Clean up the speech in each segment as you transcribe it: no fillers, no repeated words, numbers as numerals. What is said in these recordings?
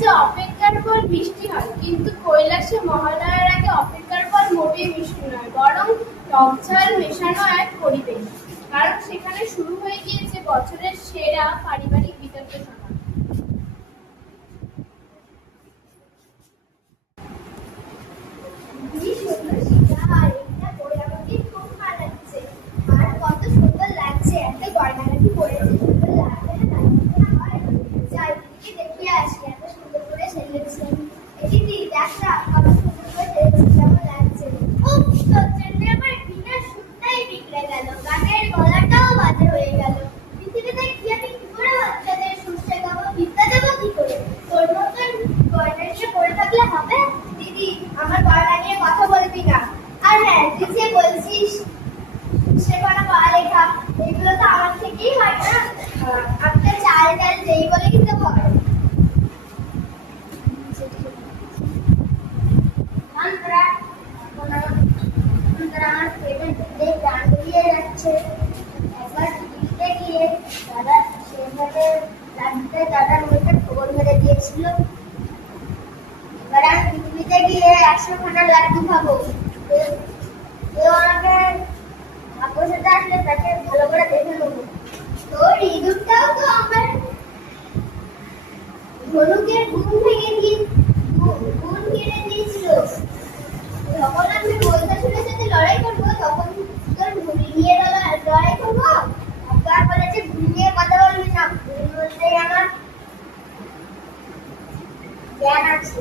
যে অপেক্ষার পর বৃষ্টি হয়, কিন্তু কৈলাসে মহালয়ার আগে অপেক্ষার ফল মোটেই বৃষ্টি নয়, বরং টকঝাল মেশানো এক পরিবেশ। কারণ সেখানে শুরু হয়ে গিয়েছে বছরের সেরা পারিবারিক বিতর্ক সভা। আমার গয়না নিয়ে কথা বলবি না। আর হ্যাঁ, তুই যে বলছিস সে কোনো পড়ালেখা, এগুলো তো আমার থেকেই হয় না। আপনার চাল ডাল যেই বলে কিন্তু হয়। আমার পেটে গান বেরিয়ে যাচ্ছে। একবার দিতে গিয়ে দাদা সেভাবে রাখতে দাদার মুখে খবর মেরে দিয়েছিল। এবার আমি পৃথিবীতে গিয়ে 100 খানা লাড্ডু খাবো। কেউ আমাকে আপোষেতে আসলে তাকে ভালো করে দেখে নেবো। তোর ইঁদুরটাও তো আমার ধনুকের ঘুম ভেঙে দিয়ে ঘুম কেড়ে দিয়েছিল। যখন আমি বলতে শুনেছি যে লড়াই করবো, তখন তোর ভুল নিয়ে লড়াই করবো। একবার বলেছে ভুল নিয়ে কথা বলবি না, ভুল বলতেই আমার জ্ঞান আছে।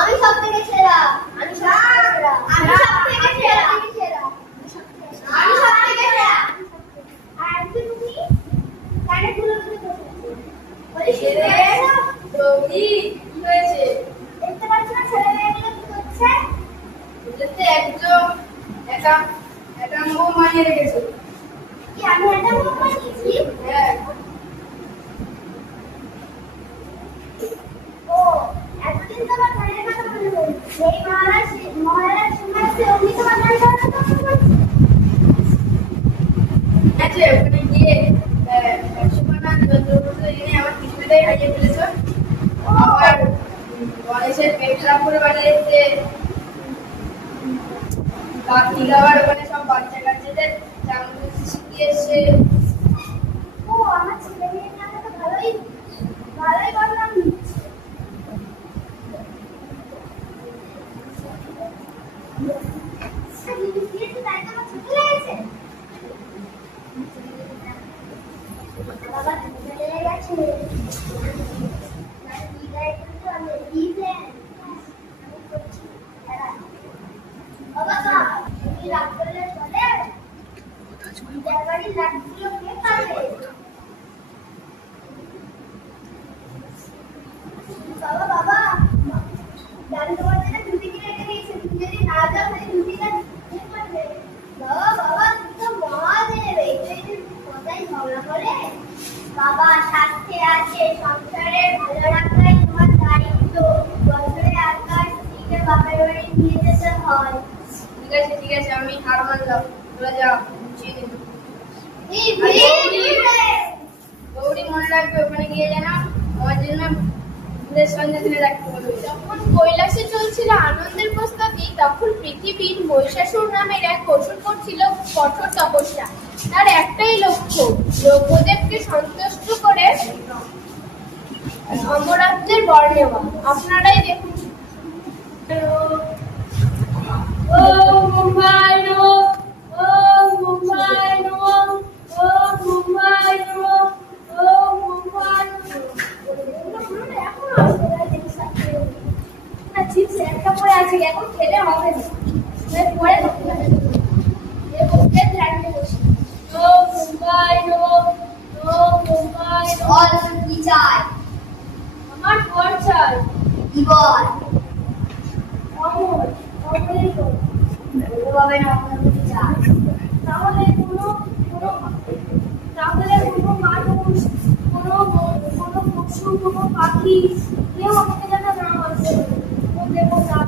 আমি সব থেকে সেরা, আমি সব থেকে সেরা, আমি সব থেকে সেরা। আর তুমি কানে ফুলো ফুলো করছো, বলিস রে গৌরী, কি হয়েছে? দেখতে পাচ্ছ না ছেলে মেয়েগুলো কি করছে? বুঝতে একদম একটা মুখ মানিয়ে রেখেছে। কি আমি একটা মুখ বানিয়েছি? হ্যাঁ। ও, এতদিন তো আমার ধানের কথা মনে হলো। এই মহারাজ সমাজে অমনি তোমার ধানের কথা মনে হচ্ছে। আচ্ছা, ওখানে গিয়ে 100 খানা দ্রব্য এনে আমার পিছনেটাই হারিয়ে ফেলেছ। আমার গণেশের পেট খারাপ করে বানিয়েছে। বাকি খাবার ওখানে সব বাচ্চা কাচ্চাদের চামচ শিখিয়েছে। ও, আমার ছেলে মেয়ের নামে তো ভালোই বদনাম দিচ্ছে। তাই তো আমার ছোট লেগেছে। বাবা চলে গেছে। বাবা, তুমি রাগ করলে চলে? বাড়ির লাড্ডুগুলো কে খাবে? বাবা, দাদু তোমার জন্য ধুতি কিনে রেখে দিয়েছে। তুমি যদি না যাও তাহলে ধুতিটা কে পারবে? বাবা, তুমি তো মহাদেব, এই কথাই ঝগড়া করে। বাবা, স্বাস্থ্যে আছে, সংসারে ভালো রাখাই তোমার দায়িত্ব। বছরে একবার স্ত্রীকে বাপের বাড়ি নিয়ে যেতে হয়। ঠিক আছে, আমি হার মানলাম। চলে যাও, চিনি। গৌরী, মনে রাখবে ওখানে গিয়ে যেন আমার জন্য সন্ধ্যা দিনে রাখতে হবে। যখন কৈলাসে চলছিল আনন্দের প্রস্তাবী, তখন পৃথিবীর মহিষাসুর নামের এক অসুর করছিল কঠোর তপস্যা। তার একটাই লক্ষ্য, ব্রহ্মদেবকে সন্তুষ্ট করে অমরাজ্যের বর নেওয়া। আপনারাই দেখুন। ও মুম্বাই নো, ও মুম্বাই নো, ও মুম্বাই নো, ও মুম্বাই নো। চিপস একটা পরে আছে, এখন খেলে হবে না, পরে ও মুম্বাই নো, ও মুম্বাই নো। কি চাই? আমার ঘর চাই। কি বল? অমরের ঘর। হবে না, কি চাই? তাহলে কোনো মানুষ, কোনো পশু, কোনো পাখি, কেউ আমাকে যেন না আসে। ও দেবতা।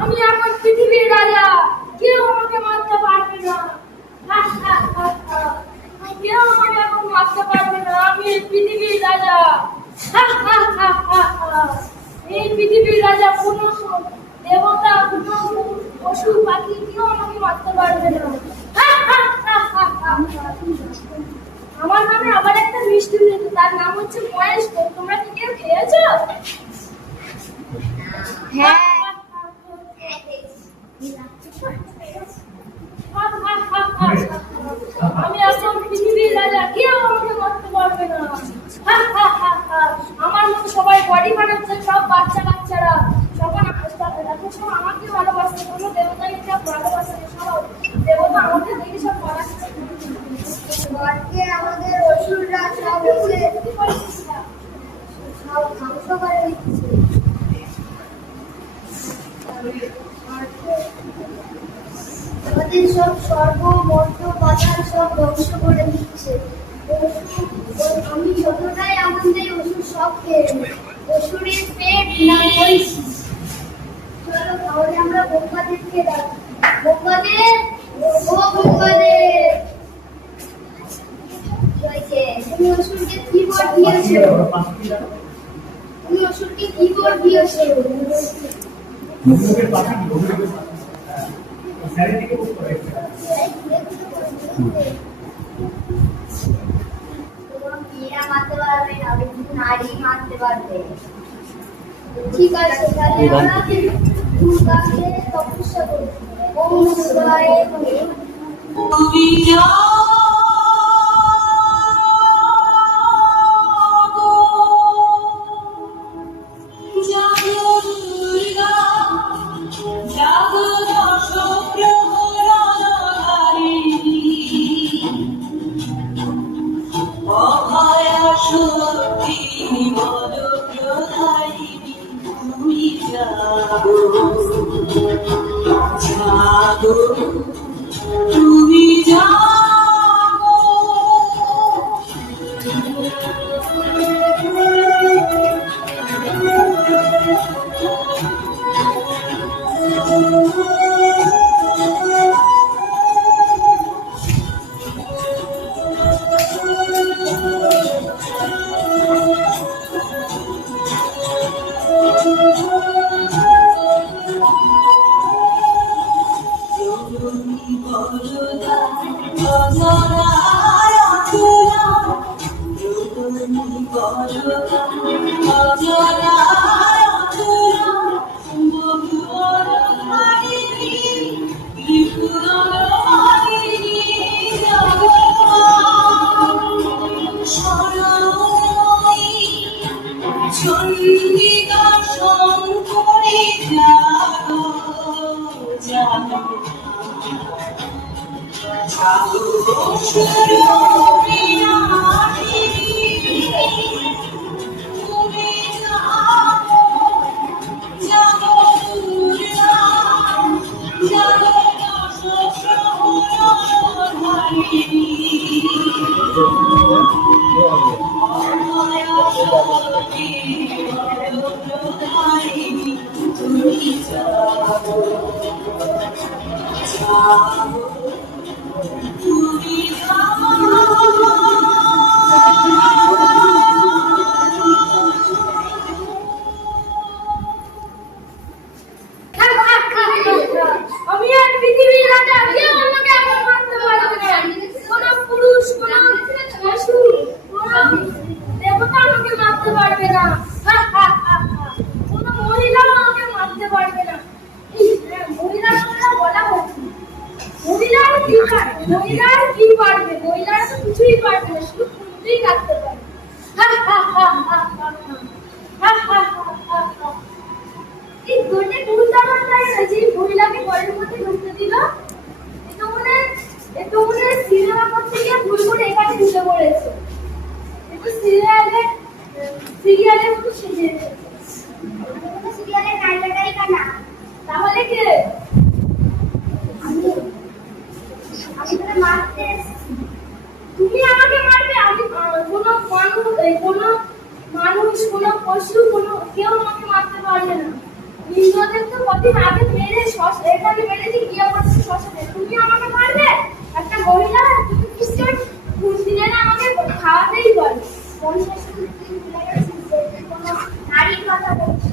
আমি এখন পশু পাখি কেউ আমাকে মারতে পারবে না। হা, হা, হা, হা, হা, হা। আমার নামে আবার একটা মিষ্টি হয়েছে, তার নাম হচ্ছে মহেশ। তোমরা কি কেউ খেয়েছো? হ্যাঁ। আমি এখন পৃথিবীর রাজা, কেউ আমাকে মারতে পারবে না। আমার মতো সবাই বডি বানাচ্ছে, সব বাচ্চা কাচ্চারা সবাই এখন সব আমাকে ভালোবাসে, কোনো দেবতাকে সব ভালোবাসে না, সব দেবতা আমাকে দেখে সব বানাচ্ছে। ঘরকে আমাদের অসুররা সব এসে সব ধ্বংস করে দিচ্ছে। আমাদের সব স্বর্গ মধ্য পাতাল সব ধ্বংস করে দিচ্ছে। আমি যতটাই আমাদের অসুর সব খেয়ে নেয়। অসুরের পেট না হয়েছি। চলো তাহলে আমরা ব্রহ্মাদেবকে ডাকি। ব্রহ্মাদেব, ও ব্রহ্মাদেব, তুমি অসুরকে কি বর দিয়েছো? তুমি অসুরকে কি বর দিয়েছো? মেয়েরা মারতে পারবে না, নারী মারতে পারবে। ঠিক আছে, তাহলে আমরা দুর্গাকে তপস্যা করি। ওম দুর্গায় নমঃ। তুমি তুমি জাগো, চন্ডিকা শঙ্করী জাগো, জাগো, জাগো সুরভি নারী, তুমি জাগো, জাগো দুর্গা, জাগো দশ প্রহরধারী। তুমি জাগো, জাগো, তুমি আমি আর পৃথিবীর রাজা, কেউ আমাকে এখন মারতে পারবে না। কোনো পুরুষ, কোনো পশু, কোনো দেবতা আমাকে মারতে পারবে না। কোনো মহিলা আমাকে মারতে পারবে না। মহিলার কথা বলা হচ্ছে, মহিলার কি পারবে? মহিলার কি পারবে? মহিলারা তো কিছুই পারবে না, শুধু পুরুষই থাকতে পারে। এই গোটে গুরুদামান যে মহিলাকে ঘরের মধ্যে ঢুকতে দিল, এ তো মনে হয় সিনেমা করতে গিয়ে ভুল করে এখানে ঢুকে পড়েছে। একটু সিরিয়ালের মতো সেজে এসেছে। সিরিয়ালের নায়িকাটাই কানা। তাহলে কে? আমি তোকে মারতে এসেছি। তুমি আমাকে মারবে? আমি কোনো মানুষ, কোনো পশু, কোনো কেউ আমাকে মারতে পারবে না। ইন্দ্রদেব তো কদিন আগে মেরে এখানে মেরেছি, গিয়ে পড়ছে শ্মশানে। তুমি আমাকে মারবে? একটা মহিলা, তুমি কিসের দিলে না আমাকে খাওয়াতেই পারবে। নারীর কথা বলছি।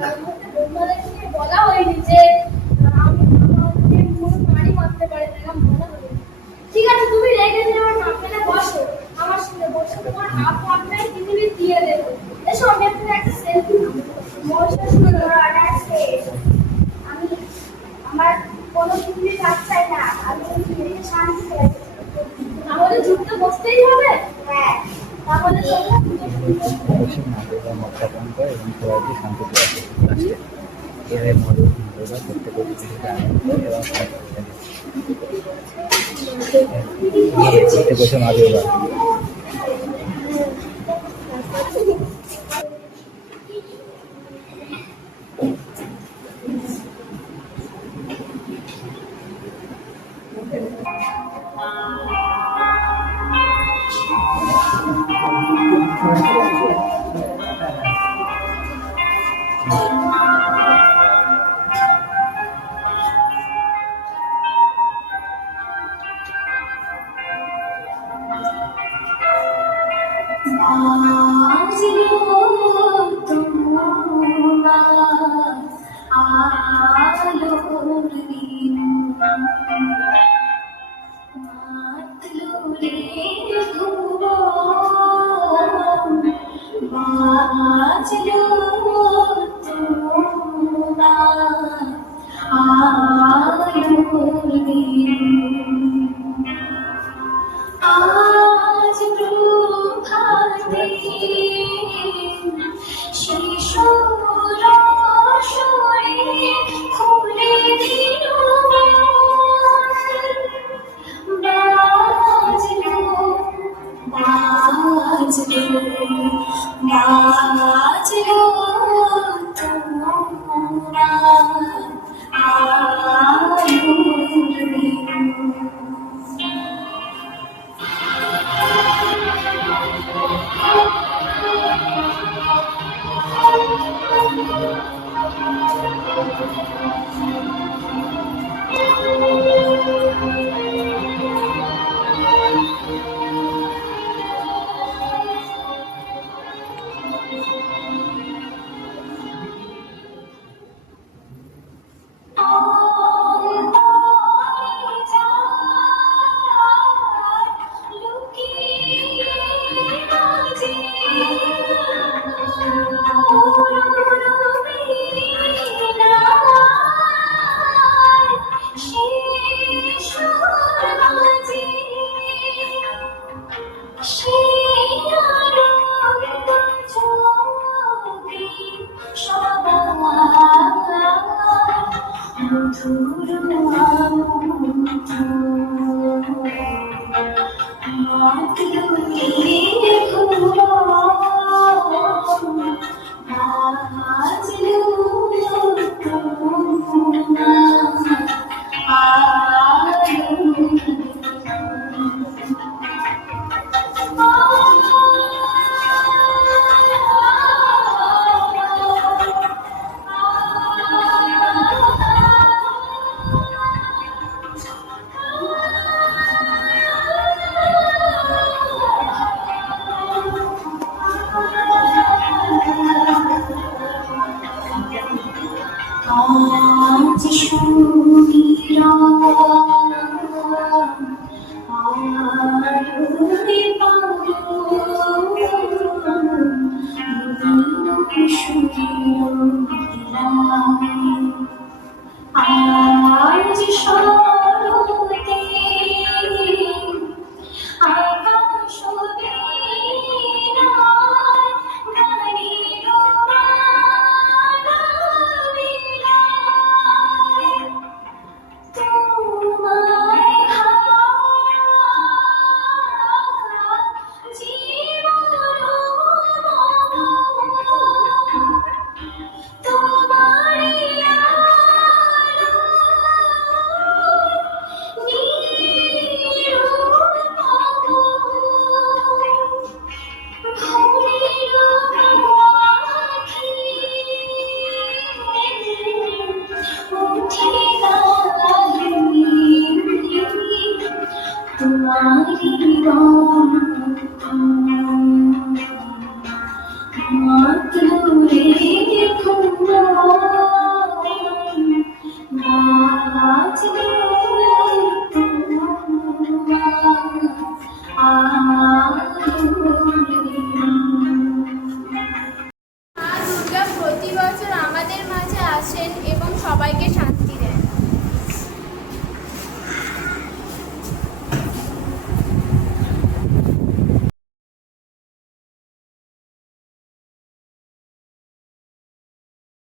তার মধ্যে ব্রহ্মাদেবকে এসো আমি আপনার একটা সেলফি মহিষাসুর লড়াটা শেষ। আমি আমার কোনো কিছুই কাজ চাই না, আমি নিজেকে শান্তি চাই। তাহলে যুদ্ধে বসতেই হবে। হ্যাঁ, তাহলে চলো পুজো শুরু করি। অবশ্যই মা দুর্গা মত স্থাপন করে এবং সবাইকে শান্তি দেওয়া লাস্টে এভাবে মা দুর্গা প্রত্যেকের কিছুটা আনন্দ এবং শান্তি প্রত্যেক বছর মা দুর্গা বাজলো তোমার আলোর দিন, মাতলো রে ভুবন, বাজলো তোমার আলোর দিন। আজ প্রভাতে শিশুর শরীরে খুলে দিল বাজলো বাজলো বাজলো তোমার আলোর দিন। মধুর